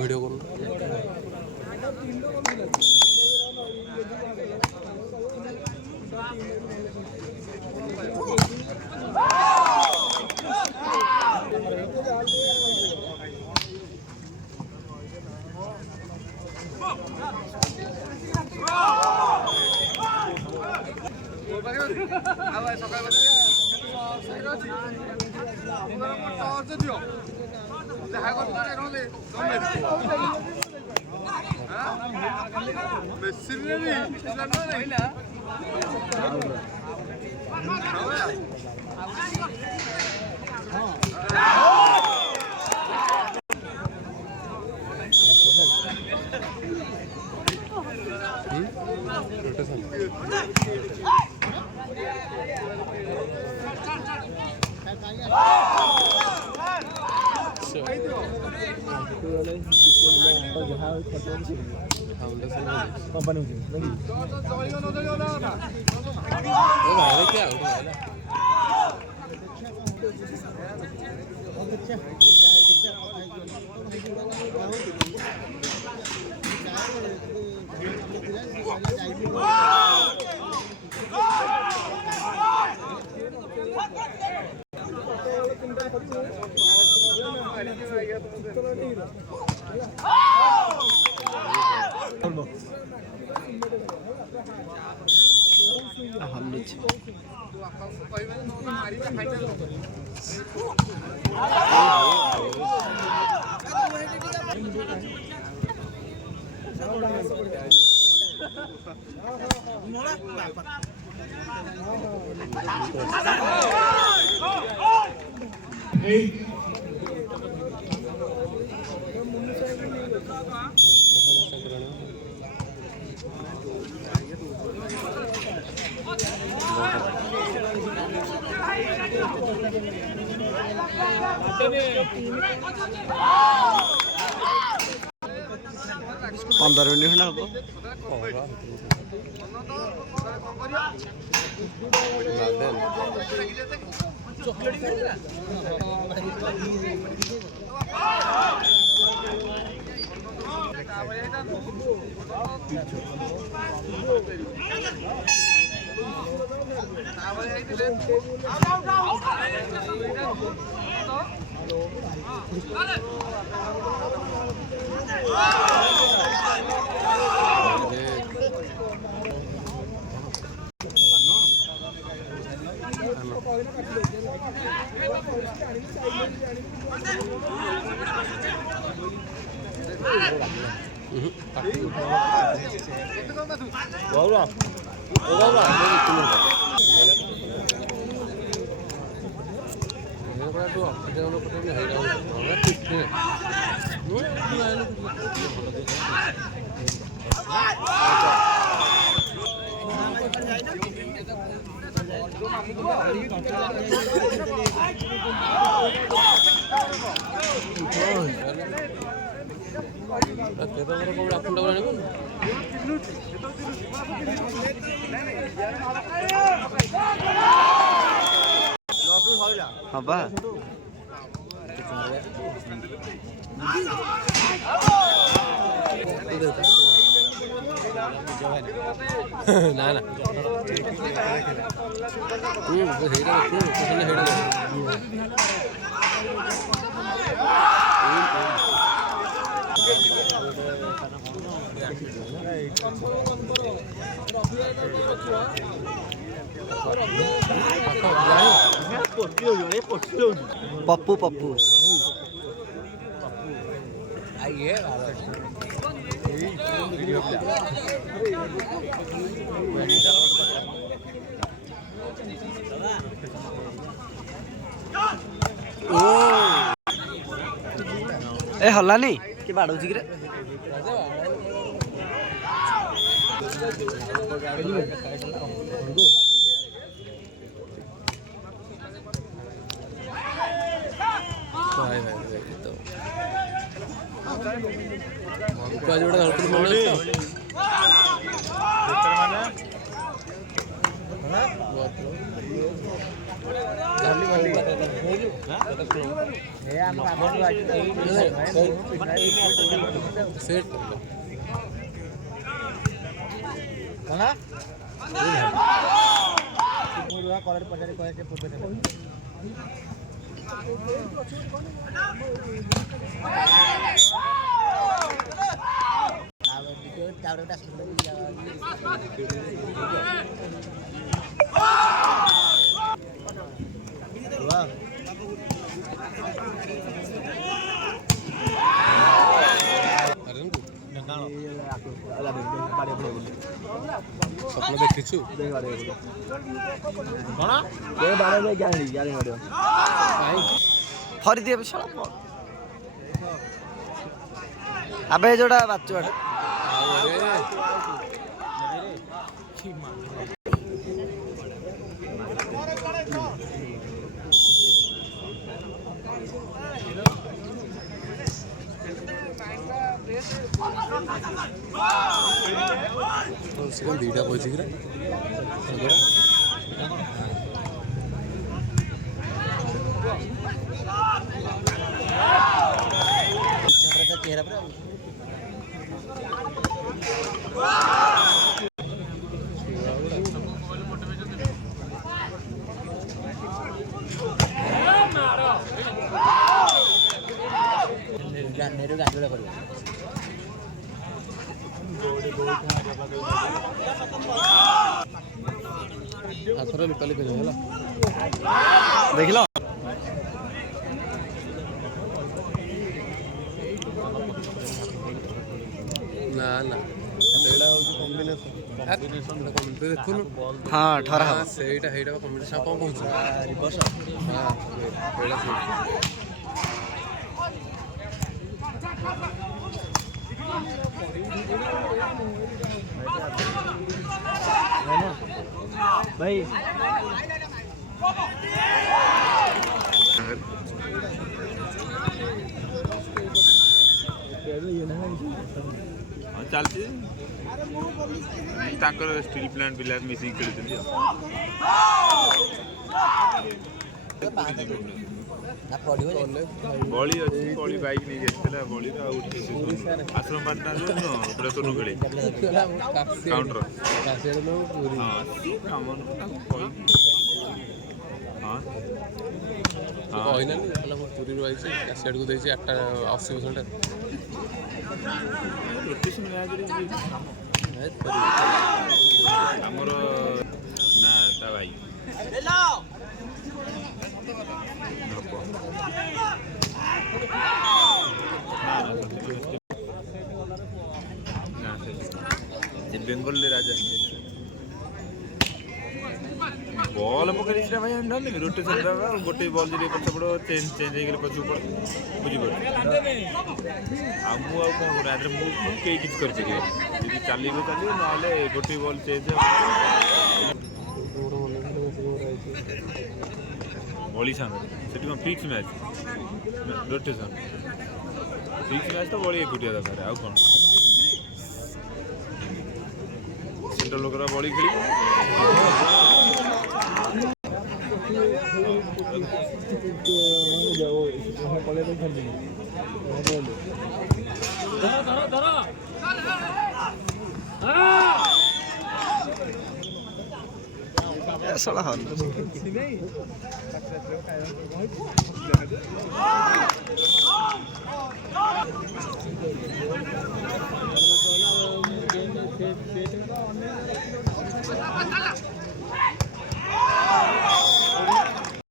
Video করুন। पंदर minute खंड ना ना पप्पू पप्पू ए हल्लानी के बाड़ौची कि रे ସ୍ୱପ୍ନ ଦେଖିଛୁ ଫରି ଦିଏ ବିଶାଳ ଆବେ ଯୋଉଟା ବାଚୁଆଟା ଦିଟା କହିଛି କିରା ଚେହେରା ପୁରା ନେରୁ ଗାଣ୍ଡୁଡ଼ା କରିବ ହାଥର ଲିପାଲି କରିବ ହେଲା ଦେଖିଲ ନା ନା ସେଇଟା ହେଉଛି କମ୍ବିନେସନ୍ ଦେଖୁନୁ ହଁ ଠରା ହବ ସେଇଟା କମ୍ବିନେସନ୍ କ'ଣ କହୁଛୁ ରିଭର୍ସ ହଁ ସେଇଟା भाई चलती स्टील प्लांट पिला मिसिंग खेलुଛନ୍ତି बड़ी अच्छी बड़ी बाइक नहीं जाता बड़ी आश्रम पार्टनर पूरा सोनू खेले काउंटर କହିଲାନି ପୁରୀରୁ ଆଇଛି ସିଆଡ଼କୁ ଦେଇଛି 80% ଆମର ନା ତା ଭାଇ बेंगल राजा बॉल पकड़ी भाई रोटेशन गोटे बॉल जी पछपड़ चेंज हो पछू पड़े बुझीपड़ कौन कर मुझे किसी कर चलो ना गोटे बॉल चेंज बड़ी सांग से fix match rotation fix match तो बड़ी एकुटिया दरकार आउ कौन सेंट्रल लोक बड़ी खेल साला हल